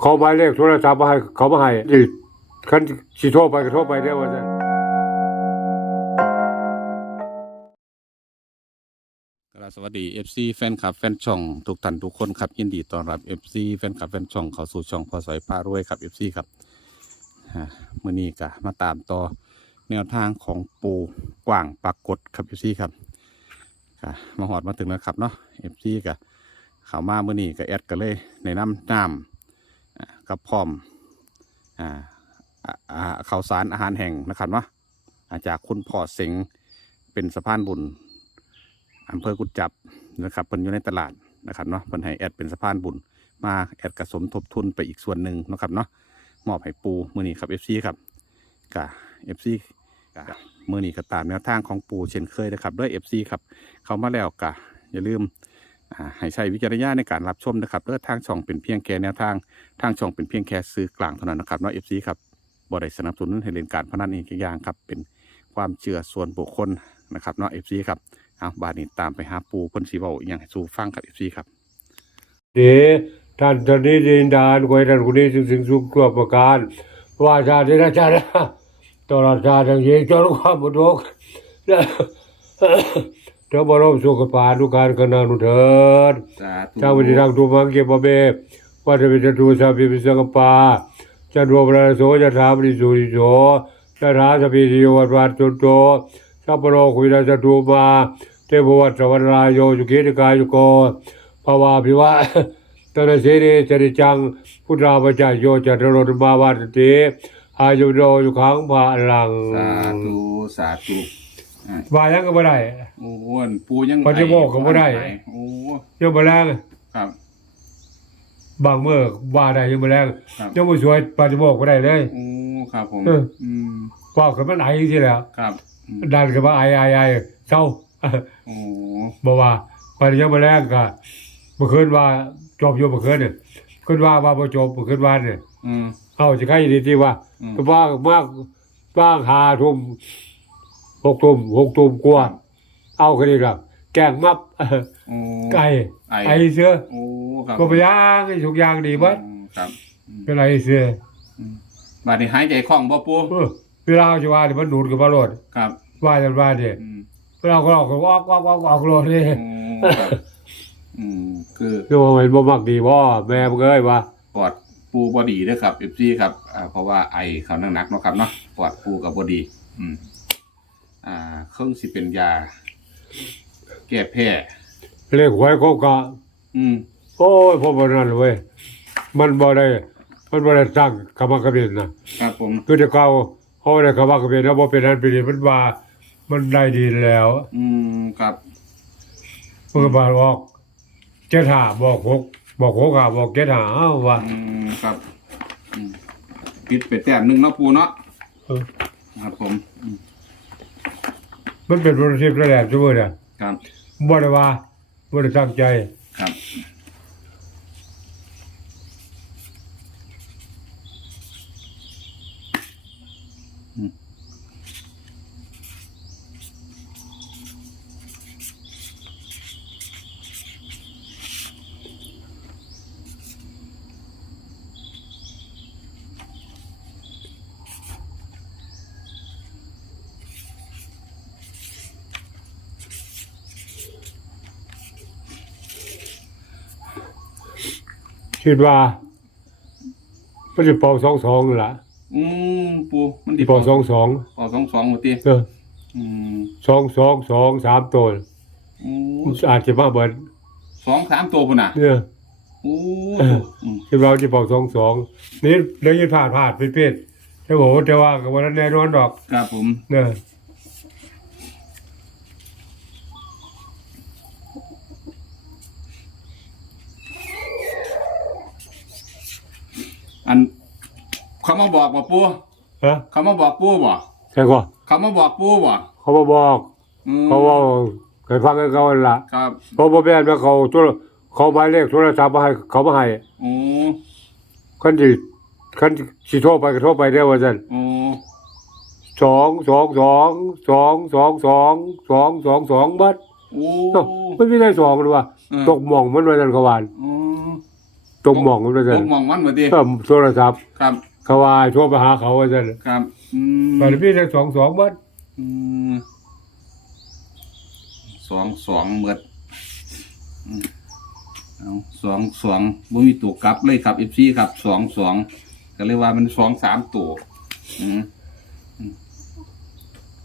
เขาหมายเลขโทรศัพท์มาให้เขามาให้นี่คันสิโทรไปก็โทรไปได้อว่าซั่นกราบสวัสดี FC แฟนคลับแฟนช่องทุกท่านทุกคนครับยินดีต้อนรับ FC แฟนคลับแฟนช่องเข้าสู่ช่องพอสอยพารวยครับ FC ครับอ่ามื่อนี้ก็มาตามต่อแนวทางของปูกว่างปรากฏครับ FC ครับก็มาหอดมาถึงแล้วครับเนาะ FC ก็เข้ามามื่อนี้ก็แอดกันเลยในน้ำน้ำอ่า กับพร้อมอาอ่าอ่าข่าวสารอาหารแห่งนะครับเนาะอ่าจากคุณพ่อเสงเป็นสะพานบุญอำเภอกุดจับนะครับเพิ่นอยู่ในตลาดนะครับเนาะเพิ่นให้แอดเป็นสะพานบุญมาแอดกระสมทบทุนไปอีกส่วนหนึ่งนะครับเนาะมอบให้ปูมือนี้ครับ FC ครับกะ FC กะมือนี้ก็ตามแนวทางของปูเช่นเคยนะครับด้วย FC ครับ เข้ามาแล้วกะอย่าลืม ให้ใช้วิจารณญาณในการรับชมนะครับเด้อทางช่องเป็นเพียงแค่แนวทาง ทางช่องเป็นเพียงแค่ซื้อกลางเท่านั้นนะครับเนาะ FC ครับบ่ได้สนับสนุนให้เล่นการพนันอีกอย่างครับ เป็นความเชื่อส่วนบุคคลนะครับเนาะ FC ครับเอาบาดนี้ตามไปหาปูเพิ่นสิเว้าอย่างสู่ฟังครับ FC ครับเดท่านตอนนี้ดินดานไว้ท่านคนนี้สิ่งสิ่งสุขทั่วประการว่าชาติราชาติตลอดชาติทั้งเยงจนความบุตร เจ้าบรมสุขปานุการกนานุเถิดสาธุเจ้าวิธีทางตุมังเก็บเบวัฏวิจตุสาพิปิสังกปาจันโรปราโสจะถามริสุริโสจะถาสพิติโยวัดวัดจุนโตสัพพโลกุวินาศตุมาเทพวัตสวรรายโยจุกิติกายโกภาวาภิวะตนะเสรีจริจังพุทธาปจายโยจัตโรธมาวัตติอายุโดอยู่ขังภาลัง สาธุ สาธุอ่า ว่ายังก็บ่ได้ โอ้อ้วนปูยังปฏิโมกข์ก็บ่ได้ โอ้ยังบ่แรงครับ บางมื้อว่าได้ยังบ่แรงครับยังบ่สวยปฏิโมกข์บ่ได้เลย โอ้ครับผมเอออืมว่าขึ้นมันไอสิแหล้ว ครับอืมดันขึ้นมาไอไอไอเศร้า โอ้บ่ว่าไปยังบ่แรงก็เมื่อคืนว่าจบอยู่เมื่อคืนเนี่ยคืนว่าว่าบ่จบเมื่อคืนว่าเนี่ยอืม เอาสิใครดีที่ว่าอืม ก็ว่างมากว่างหาทุ่ม หกทุ่มหกทุ่มกว่าเอากันอีกแล้วแกงมับโอ้ไก่ไอไอเสือโอ้ครับก็ไปย่างให้ทุกอย่างดีเบิดอืมครับอืมเป็นไอเสืออืมบาดนี้หายใจคล่องบ่ปูเออเวลาสิว่านี่มันดูดกับมาโลดครับว่าจังว่าดิอืมเวลาก็ออกก็ออกออกออกออกโลดนี่โอ้ครับอืมคือคือว่ามันบ่มักดีบ่แม่มึงเอ้ยว่าปอดปูบอดีด้วยครับเอฟซีครับอ่าเพราะว่าไอเขานักนักๆเนาะครับเนาะปอดปูกับบอดี อืม อ่าเครื่องสิเป็นยา แก้แพ้ เลขหวยเขาก็อืม โอ้ยพอบ่นั่นเว้ยมันบ่ได้ มันบ่ได้ตั้งกรรมการน่ะครับผม คือแต่เก่าเฮาได้กรรมการแล้วบ่เป็นอันเป็นนี่มันว่ามันได้ดีแล้วอืมครับ มันก็บาออกเจ็ดหาบอกหกบอกหกหาบอกเจ็ดหาเอ้าว่าอืมครับอืมปิดไปแต้มหนึ่งเนาะปูเนาะเออ ครับผมอื มมันเป็นโปรตีนระดับซุมื้อน่ะครับ บ่ได้ว่าบ่ได้ตั้งใจ ครับ คิดว่ามันสิเป่า22นั่นล่ะอืมปูมันสิเป่า22ปอสองสองหมดทีเอออืม222 3ตัวน่ะโอ้อาจจะมาเบิดสองสามตัวพุ่นน่ะเนี่ยโอ้อืมคิดว่าสิเป่า22นี่ได้ยินผ่านผ่านๆเป็ดๆแต่บอกว่าแต่ว่าก็บ่ทันแน่นอนดอกครับผมเออ อัน เขามาบอกว่าปูฮะเขามาบอกปูบ่ใช่ก็เขามาบอกปูบ่เขาบ่บอกเขาว่าเคยฟังกันเขาหั่นล่ะครับเพราะบ่แม่นว่เขาตัวเขาหมายเลขโทรศัพท์มาให้เขามาให้โอ้คันสิคันสิโทรไปก็โทรไปได้ว่าซั่นโองสองสองสองสองสองสองสองสองบัดโอ้ไม่ได้สองหรือว่าตกหม่องมันว่าซั่นเขาวางน งหมองมันว่าพซั่วนกมองมันบ่ติเพิ่มโทรศัพท์ครับ เขาว่าให้โทรไปหาเขาว่าซั่นครับอืมตอนนี้พี่ได้สองสองบัดอืมสองสองเบิดอืมเอาสองสองบ่มีตัวกลับเลยครับ FC ครับสองสองก็เลยว่ามันสองสามตัวอืมอืม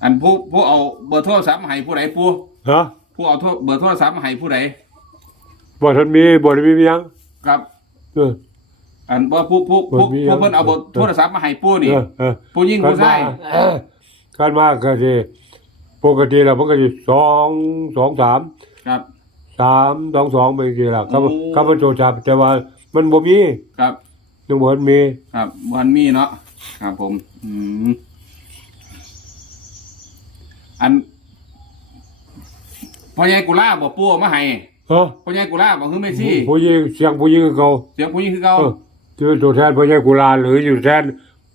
อันผู้ผู้เอาเบอร์โทรศัพท์มาให้ผู้ใดผู้ฮะผู้เอาโทรเบอร์โทรศัพท์มาให้ผู้ใดบ่ทันมีบ่ได้มีหยังครับ เออ อันว่าผู้ผู้ผู้บ่มีผู้เพิ่นเอาเบอร์เออโทรศัพท์มาให้ผู้นี่ เออเออผู้หญิงผู้ชายเออการมาก็สิปกติแล้วมันก็สิสองสองสามครับ สามสองสองไปกี่ล่ะครับโอ้ ครับมันโทรศัพท์แต่ว่ามันบ่มีครับ ยังบ่ทันมีครับวันมีเนาะครับผม อืมอันพ่อใหญ่กุล่าบอกปู่เอามาให้ ฮะพ่อใหญ่กุล่าบอกคือไม่ซี่ผู้หญิงเสียงผู้หญิงคือเขาเสียงผู้หญิงคือเก่าเออที่เป็นตัวแทนพ่อใหญ่กุลาหรืออยู่แทน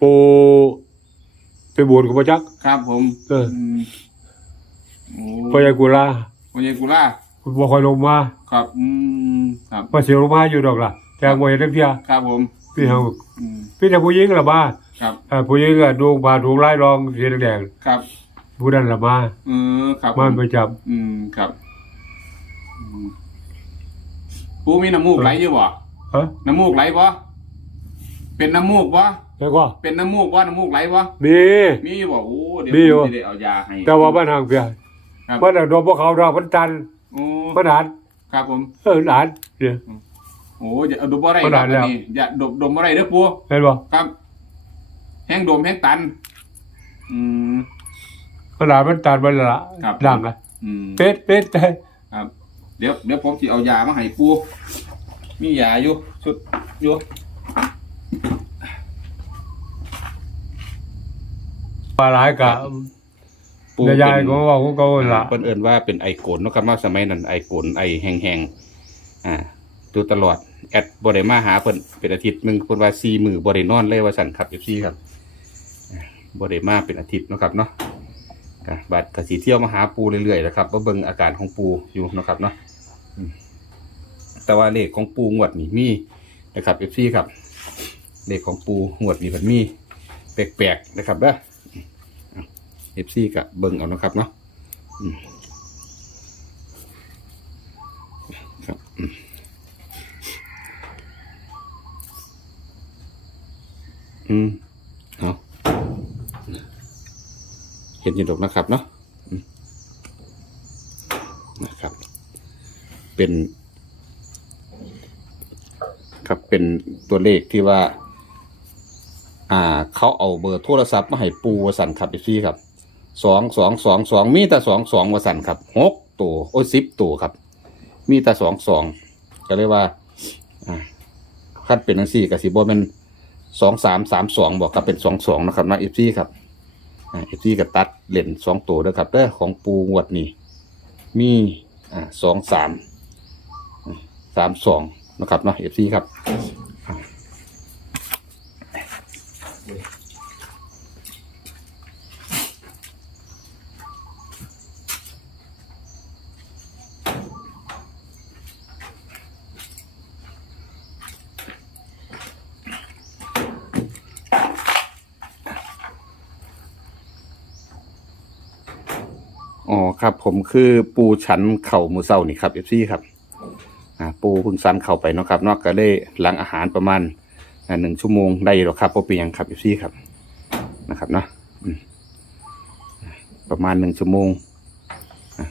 ปูไปบวชกับพระจักครับ ผมเออมโอ้พ่อใหญ่กุลาพ่อใหญ่กุล่าบ่ค่อยลงมาครับอืมครับมาเสียลงมาอยู่ดอกล่ะแต่บ่เห็นได้เพียครับผมพี่เฮาอืมพี่แต่ผู้หญิงล่ะมาครับเออผู้หญิงก็ดวงบาดวงลายรองสีแดงครับๆผู้นั้นล่ะมาเออครับมาผมประจำอืมครับอืม ปูมีน้ำมูกไหลอยู่บ่ฮะน้ำมูกไหลบ่เป็นน้ำมูกบ่แล้วก็เป็นน้ำมูกบ่น้ำมูกไหลบ่มีมีอยู่บ่โอ้เดี๋ยวมีอยู่ ผมสิได้เอายาให้ แต่ว่าบ้านห่างเพียครับ บ้านน่ะโดนพวกเขาดอกมันตันโอ้มันหานครับผมเออหลานเนี่ย โอ้อย่าเอาดมบ่ได้บ่คได้รับแล้ว อันนี้อย่าดมดมบ่ได้เด้อปูเห็นบ่ครับ แห้งดมแห้งตัน อืมมันหลานมันตันมันละครับ ดังอะอืมเป็ดเป็ดแต่ครับ เดี๋ยวเดี๋ยวผมสิเอายามาให้ปูมียาอยู่ชุดอยู่ปลาหลายกะปูยายๆก็ว่าของเขาละเพิ่นเอิ้นว่าเป็นไอโกนเนาะครับว่าสมัยนั้นไอโกนไอแห้งๆอ่าดูตลอดแอดบ่ได้มาหาเพิ่นเป็นอาทิตย์หนึงเพิ่นว่า4มื้อบ่ได้นอนเลยว่าซั่นครับ FC ครับอ่าบ่ได้มาเป็นอาทิตย์เนาะครับเนาะก็บัดก็สิเที่ยวมาหาปูเรื่อยๆนะครับมาเบิ่งอาการของปูอยู่เนาะครับเนาะอืม แต่ว่าเลขของปูงวดนี่มีนะครับ FC ครับ เลขของปูงวดนี่มันมีแปลกๆนะครับเด้อเอฟซีกับเบิ่งเอานะครับเนาะอืมครับอืมเอาเห็นยินดกนะครับเนาะอืมนะครับ เป็น ครับเป็นตัวเลขที่ว่า อ่า เขาเอาเบอร์โทรศัพท์มาให้ปูวสันครับพี่ครับสองสองสองสองมีแต่สองสองวสันครับหกตัวโอ้สิบตัวครับ มีแต่สองสองก็เลยกว่าคัดเป็นทั้งสี่กับสิบอเป็นสองสามสามสองบอกครับเป็นสองสองนะครับนะเอฟซีครับอ่าเอฟซีกับตัดเหรียญสองตัวด้วยครับเด้อของปูงวดนี่มีอ่าสองสามามสองนะครับเนาะเอฟซีครับอ๋อครับผมคือปูชั้นเข่ามือเศร้านี่ครับเอฟซีครับ อ่าปูเพึ่งซันเข่าไปเนาะครับเนอกก็ได้หลังอาหารประมาณอ่าหนึ่งชั่วโมงได้หรอกครับเพอเปียงครับเอฟซีครับนะครับเนาะอืมประมาณหนึ่งชั่วโมงอะ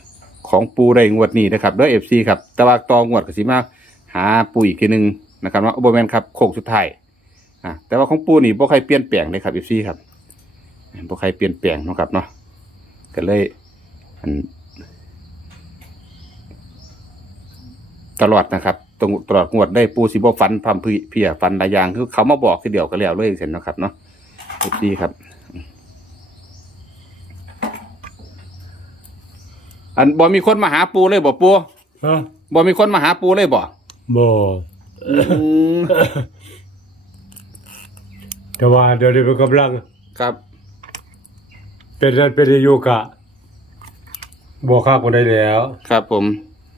ของปูได้งวดนี้นะครับด้วยเอฟซีครับแต่ว่าตองวดก็สิมาหาปูอีกทีหนึ่งนะครับว่าโอเบแมนครับโค้งสุดท้ายอ่าแต่ว่าของปูนี่บ่ใครเปลี่ยนแปลงเลยครับเอฟซีครับบ่ใครเปลี่ยนแปลงเนาะครับเนาะก็เลยอัน ตลอดนะครับตรงตลอดงวดได้ปูสิบฟันพัมพืเพียฟันหลายอย่างคือเขามาบอกทีเดียวก็แล้วเลยเห็นนะครับเนาะดีครับ อันบอมีคนมาหาปูเลยบอกปูฮะบอมีคนมาหาปูเลยบอกบ่แต่ว่าเดี๋ยวนี้เป็นกำลัง ครับ เป็นนั่นเป็นนี่อยู่กะบ่คักบ่ได้แล้ว ครับผม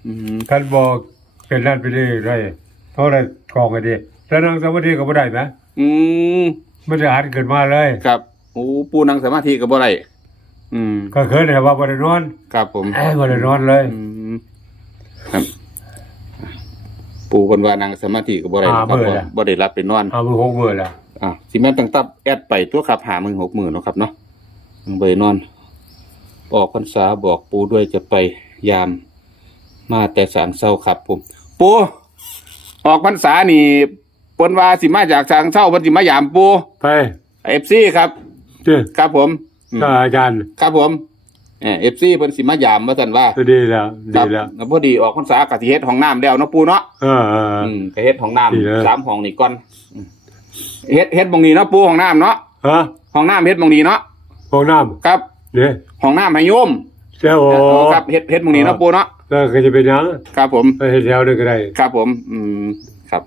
อืมท่านบอก เป็นนั่นเป็นนี่ได้เท่าไรกองไอ้ดิถ้านั่งสมาธิก็บ่ได้ไหมอืมมันจะหันขึ้นมาเลยครับโอ้ปูนั่งสมาธิก็บ่ได้อืมก็เคยแต่ว่าบ่ได้นอนครับผมเอ้ยบ่ได้นอนเลยอืมครับปูเพิ่นว่านั่งสมาธิก็บ่ได้นะครับบ่บ่ได้รับไปนอนเอามือหกมือละอะสิแม่นตั้งตับแอดไปตัวครับหามึงหกหมื่นเนาะครับเนาะมึงไปนอนออกพรรษาบอกปูด้วยจะไปยามมาแต่สางเศร้าครับผม ปูออกพรรษานี่เปิ้นว่าสิมาจากสางเศร้าเพิ่นสิมายามปูไปเอฟซีครับเจ้าครับผมอืมก็อาจารย์ครับผมเอฟซีเพิ่นสิมายามว่าซั่นว่าก็ดีแล้วคดีรับแล้วแล้วพอดีออกพรรษากะสิเฮ็ดห้องน้ำแล้วเนาะปูเนาะ เออเออเอออืมก็เฮ็ดห้องน้ำดีเลยสามห้องนี่ก่อนอืมเฮ็ดเฮ็ดหมองนี้เนาะปูห้องน้ำเนาะฮะห้องน้ำเฮ็ดหมองนี้เนาะห้องน้ครับำเนี่ยห้องน้ำให้โยมเจ้าโอ้ ครับเฮ็ดเฮ็ดหมองนี้เนาะปูเนาะ ก็จะเป็นหยังครับผม ไปเฮ็ดแถวนึงก็ได้ครับผม อืม ครับ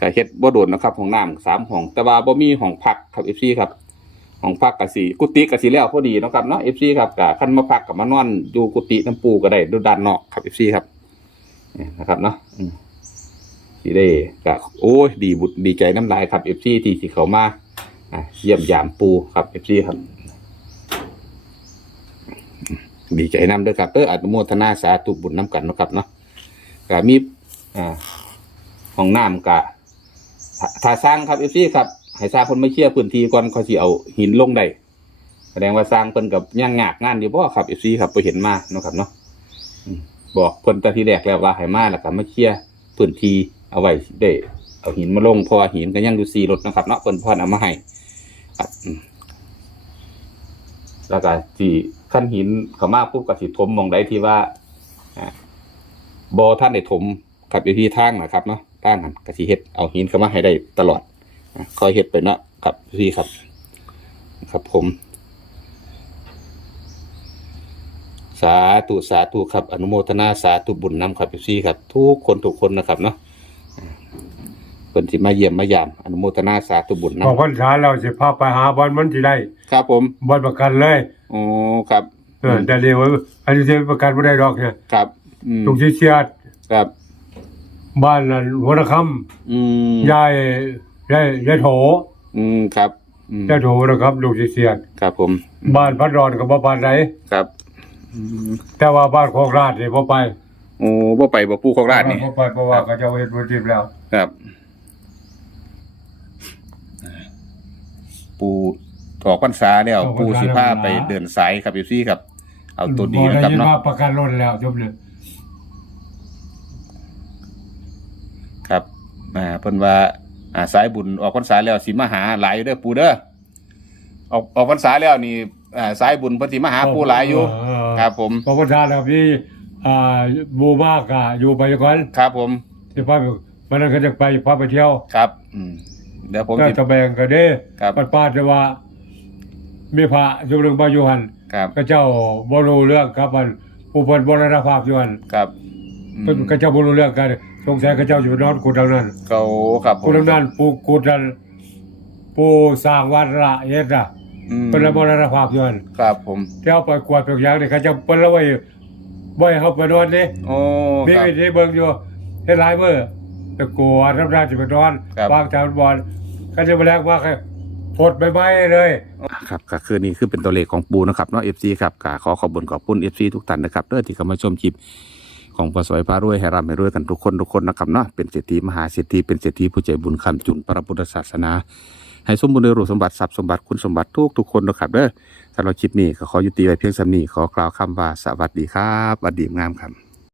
ก็เฮ็ดบ่โดนนะครับห้องน้ำสามห้อง แต่ว่าบ่มีห้องพักครับ FC ครับห้องพักก็สิกุฏิก็สิแล้วพอดีเนาะครับเนาะ FC ครับก็คันมาพักก็มานอนอยู่กุฏิน้ำปูก็ได้ดูด้านนอกครับ FC ครับนี่นะครับเนาะอืมสิได้ก็โอ้ยดีบุญดีใจน้ำลายครับ FC ที่สิเข้ามาอะเยี่ยมยามปูครับ FC ครับ ดีใจนำเด้อครับเอออนุโมทนาสาธุบุญน้ำกันเนาะครับเนาะก็มีอ่าห้องน้ำกะถ้าถ้าสร้างครับเอฟซีครับให้สร้างคนไม่เชื่อพื้นที่ก่อนเขาสิเอาหินลงได้แสดงว่าสร้างเพิ่นกับย่างงากงานอยู่บ่ครับเอฟซีครับไปเห็นมาเนาะครับเนาะบอกเพิ่นแตที่แรกแล้วว่าให้มาแล้วก็มาเคลียร์พื้นที่เอาไว้ได้เอาหินมาลงพราะว่าหินก็ยังอยู่ซีรถนะครับเนาะเพิ่นพอนเอามาให้อืมแล้วก็ที่ ขั้นหินเขามาปุ๊บก็สิถมหมองใดที่ว่าอ่าบอท่านได้ถมขับอยู่ที่ทางนะครับเนาะทางนั้นก็สิเฮ็ดเอาหินเข้ามาให้ได้ตลอดอะคอยเฮ็ดไปเนาะครับพี่ครับ ครับผม สาธุสาธุครับ อนุโมทนาสาธุบุญนำครับพี่ครับ ทุกคนทุกคนนะครับเนาะอ่าเพิ่นสิมาเยี่ยมมายาม อนุโมทนาสาธุบุญพอพรนำรษาเราสิพาไปหาบอลมันสิได้ ครับผมบอลประกันเลย โอ้ครับ เออแต่เรียกว่าอันนี้สิประกันบ่ได้ดอกเนี่ยครับอืมลุงสิเสียดครับ บ้านนั้นหัวระคอืมำยายยายยายโถอืมครับอืมยายโถนะครับลุงสิเสียดครับผมบ้านพัดดอนก็บ่ปานใดครับอืมแต่ว่าบ้านโคกราชนี่บ่ไปโอ้บ่ไปบ่ปูของราชนี่บ่ไปเพราะว่าเขาเจะเฮ็ดบ่ทิพแล้ว ครับ ปู ถอกพรรษาแล้วปูสิพาไปเดินสายครับอยู่ซี่ครับ เอาตัวดีนะครับได้ยิเนาะว่าประกันรถแล้วจบเลยครับอ่าเพิ่นว่าอ่าสายบุญออกพรรษาแล้วสิมาหาหลายอยู่เด้อปูเด้อออกออกพรรษาแล้วนี่อ่าสายบุญเพิ่นสิมาหาปูหลายอยู่เออครับ ผมพระพุทธาแล้วพี่อ่าบูมากอะอยู่ไปก่อนครับผมสิพาไปมันนั้นก็จะไปพาไปเที่ยวครับ อืมเดี๋ยวผมแต่สิตะแบงก็เด้ครับปัดปาดแต่ว่า มีพระจุลงบาอยู่หันครับก็เจ้าบ่รู้เรื่องครับมันผู้เพิ่นบ่ได้ภาพอยู่หันครับอืมเพิ่นก็เจ้าบ่รู้เรื่องกันสงสัยก็เจ้าอยู่นอนกุฏทางนั้นเขาครับผมกุฏทางนั้นปู่กุฏนั้นปู่สร้างวัดละเฮ็ดน่ะอืมเพิ่นละบ่ได้ภาพอยู่หันครับผมเที่ยวไปกวาดไปอย่างนี่เขาจะเปิ้นละไว้ไว้เฮาไปนอนนี่โอ้มีครับ วิธีเบิ่งอยู่เฮ็ดหลายมื้อแต่กลัวน้ำราสิไปนอนครับ วางจานบอลก็จะมาแลกว่าให้ พดใบไม้เลย ครับก็คือนี่คือเป็นตัวเลขของปูนะครับเนาะ FC ครับก็ขอขอบคุณขอบคุณ FC ทุกท่านนะครับเด้อที่เข้ามาชมคลิปของปสวยพารวยให้ร่ำให้รวยกันทุกคนทุกคนนะครับเนาะเป็นเศรษฐีมหาเศรษฐีเป็นเศรษฐีผู้ใจบุญคำจุนพระพุทธศาสนา ให้สมบูรณ์ในรูปสมบัติทรัพย์สมบัติคุณสมบัติทุกทุกคนนะครับเด้อสำหรับคลิปนี้ก็ขอยุติไว้เพียงสำนีขอกล่าวคำว่าสวัสดีครับสวัสดีงามครับ